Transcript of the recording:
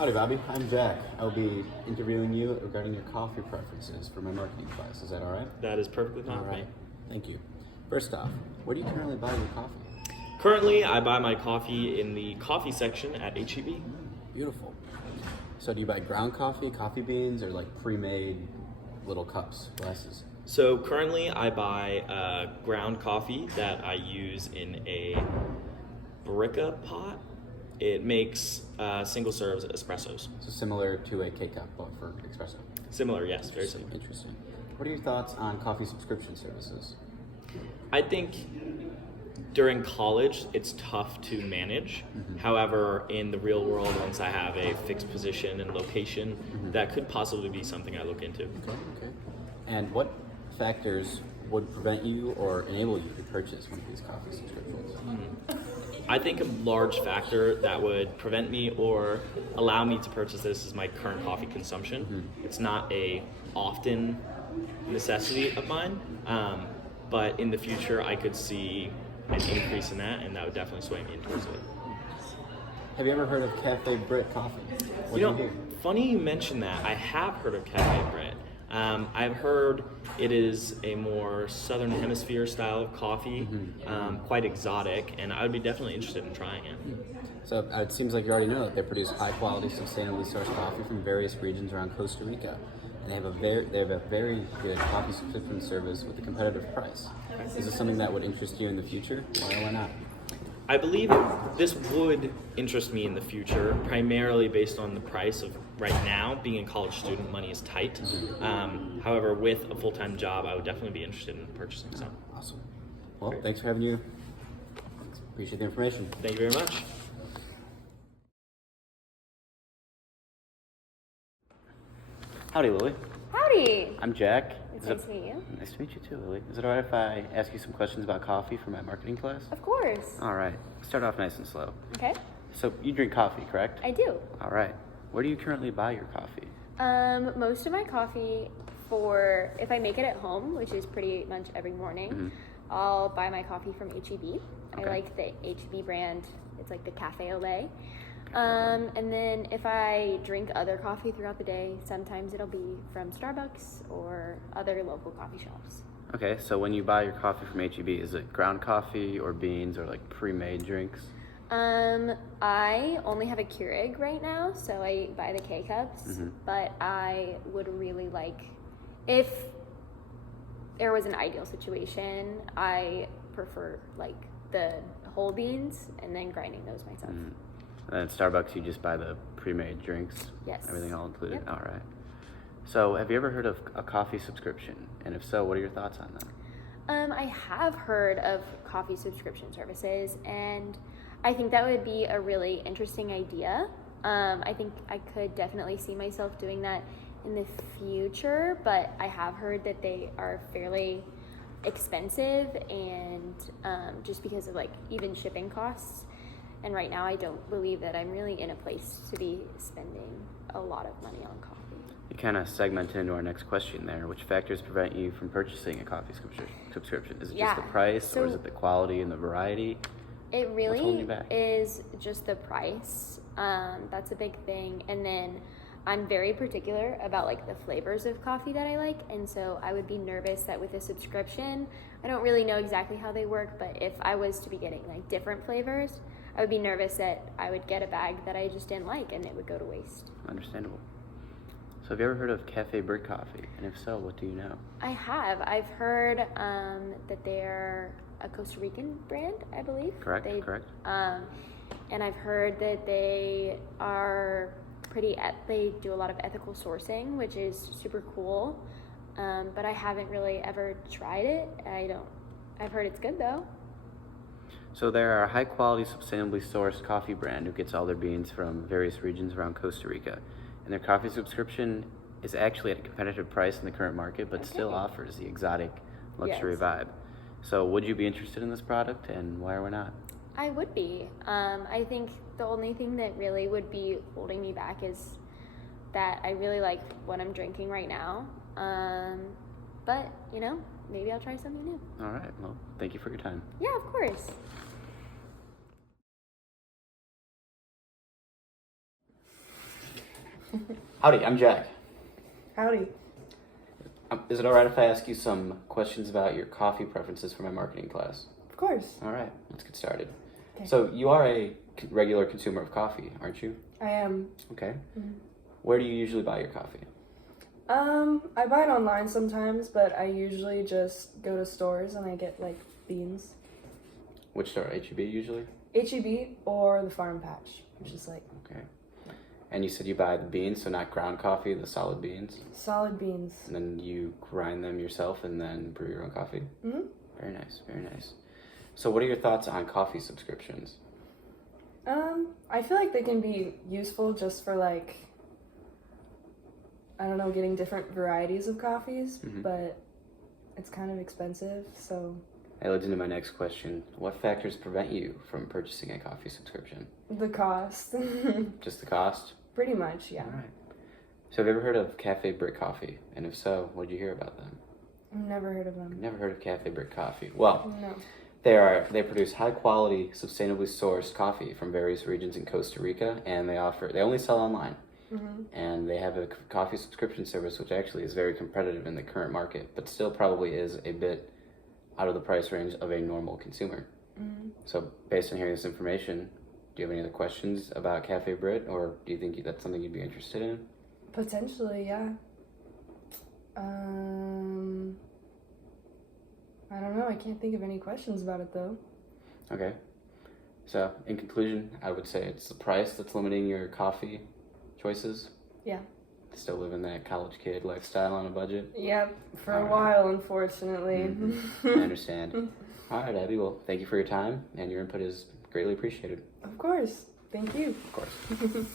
Howdy, Bobby. I'm Jack. I'll be interviewing you regarding your coffee preferences for my marketing class. Is that all right? That is perfectly fine All with me. right. Thank you. First off, where do you currently buy your coffee? Currently, I buy my coffee in the coffee section at HEB. Beautiful. So do you buy ground coffee beans, or like pre-made little cups, glasses? So currently, I buy ground coffee that I use in a Bricka pot. It makes single serves espressos. So similar to a K-cup, but for espresso. Similar, yes, very similar. Interesting. What are your thoughts on coffee subscription services? I think during college, it's tough to manage. However, in the real world, once I have a fixed position and location, that could possibly be something I look into. Okay. And what factors would prevent you or enable you to purchase one of these coffee subscriptions? I think a large factor that would prevent me or allow me to purchase this is my current coffee consumption. It's not a often necessity of mine, but in the future I could see an increase in that, and that would definitely sway me in towards it. Have you ever heard of Cafe Brit coffee? What do you hear? Funny you mention that. I have heard of Cafe Brit. I've heard it is a more southern hemisphere style of coffee, quite exotic, and I would be definitely interested in trying it. So it seems like you already know that they produce high quality, sustainably sourced coffee from various regions around Costa Rica, and they have a very good coffee subscription service with a competitive price. Is this something that would interest you in the future? Why not? I believe this would interest me in the future, primarily based on the price of right now. Being a college student, money is tight. However, with a full-time job, I would definitely be interested in purchasing some. Awesome. Well, thanks for having you. Appreciate the information. Thank you very much. Howdy, Lily. Howdy. I'm Jack. It's nice to meet you. Nice to meet you too, Lily. Is it alright if I ask you some questions about coffee for my marketing class? Of course. Alright. Start off nice and slow. Okay. So you drink coffee, correct? I do. Alright. Where do you currently buy your coffee? Most of my coffee, if I make it at home, which is pretty much every morning, I'll buy my coffee from HEB. Okay. I like the HEB brand. It's like the Cafe au lait. And then if I drink other coffee throughout the day, sometimes it'll be from Starbucks or other local coffee shops. Okay, so when you buy your coffee from HEB, is it ground coffee or beans or like pre-made drinks? I only have a Keurig right now, so I buy the K-cups, but I would really like, if there was an ideal situation, I prefer like the whole beans and then grinding those myself. And at Starbucks, you just buy the pre-made drinks? Yes. Everything all included? Yep. All right. So have you ever heard of a coffee subscription? And if so, what are your thoughts on that? I have heard of coffee subscription services, and I think that would be a really interesting idea. I think I could definitely see myself doing that in the future, but I have heard that they are fairly expensive, and just because of like even shipping costs. And right now I don't believe that I'm really in a place to be spending a lot of money on coffee. You kind of segment into our next question there. Which factors prevent you from purchasing a coffee subscription? Is it just the price, or is it the quality and the variety? It What's holding you really back? is just the price. That's a big thing. And then I'm very particular about like the flavors of coffee that I like, and so I would be nervous that with a subscription, I don't really know exactly how they work, but if I was to be getting like different flavors, I would be nervous that I would get a bag that I just didn't like and it would go to waste. Understandable. So have you ever heard of Cafe Brit coffee? And if so, what do you know? I have. I've heard that they're a Costa Rican brand, I believe. Correct. And I've heard that they are they do a lot of ethical sourcing, which is super cool. But I haven't really ever tried it. I've heard it's good though. So they're a high-quality, sustainably sourced coffee brand who gets all their beans from various regions around Costa Rica. And their coffee subscription is actually at a competitive price in the current market, but still offers the exotic luxury vibe. So would you be interested in this product, and why or why not? I would be. I think the only thing that really would be holding me back is that I really like what I'm drinking right now. But, maybe I'll try something new. All right. Well, thank you for your time. Yeah, of course. Howdy, I'm Jack. Howdy. Is it all right if I ask you some questions about your coffee preferences for my marketing class? Of course. All right, let's get started. Okay. So you are a regular consumer of coffee, aren't you? I am. Okay. Mhm. Where do you usually buy your coffee? I buy it online sometimes, but I usually just go to stores and I get like beans. Which store? H-E-B usually? H-E-B or the Farm Patch, which is like Okay. And you said you buy the beans, so not ground coffee, the solid beans, solid beans. and then you grind them yourself and then brew your own coffee. hmm Very nice, very nice. So what are your thoughts on coffee subscriptions? I feel like they can be useful just for like, I don't know, getting different varieties of coffees, Mhm. but it's kind of expensive, so That leads into my next question. What factors prevent you from purchasing a coffee subscription? the cost. Just the cost? Pretty much, yeah. All right. So have you ever heard of Cafe Brit Coffee? And if so, what did you hear about them? Never heard of them. Never heard of Cafe Brit Coffee. Well, No. they produce high quality, sustainably sourced coffee from various regions in Costa Rica, and they only sell online. hmm And they have a coffee subscription service, which actually is very competitive in the current market, but still probably is a bit out of the price range of a normal consumer. hmm So based on hearing this information, do you have any other questions about Cafe Brit, or do you think that's something you'd be interested in? Potentially, yeah. I don't know. I can't think of any questions about it though. Okay. So in conclusion, I would say it's the price that's limiting your coffee choices. Yeah. Still living that college kid lifestyle on a budget. Yep. For All a right. while, unfortunately. I understand. All right, Abby. Well, thank you for your time, and your input is greatly appreciated. Of course. Thank you. Of course.